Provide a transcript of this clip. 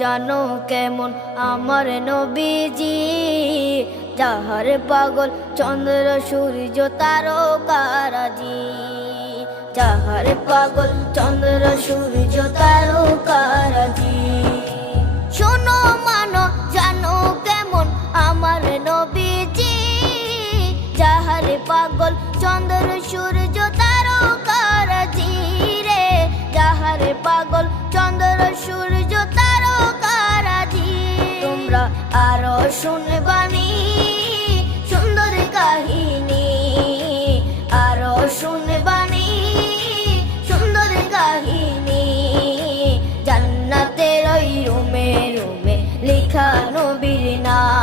জানো কেমন আমার নবীজি, যাহার পাগল চন্দ্র সূর্য তারকারাজি, যাহার পাগল চন্দ্র সূর্য তারকারাজি। শোনো মানো জানো কেমন আমার নবীজি, যাহার পাগল চন্দ্র সূর্য তারকারাজি রে, যাহার পাগল চন্দ্র সূর্য তারকারাজি। তোমরা আরো শুনবানি সুন্দর কাহিনী, আরো শুনবানি সুন্দর কাহিনী। জান্নাতের ওই রুমে রুমে লিখা নবীর নাম।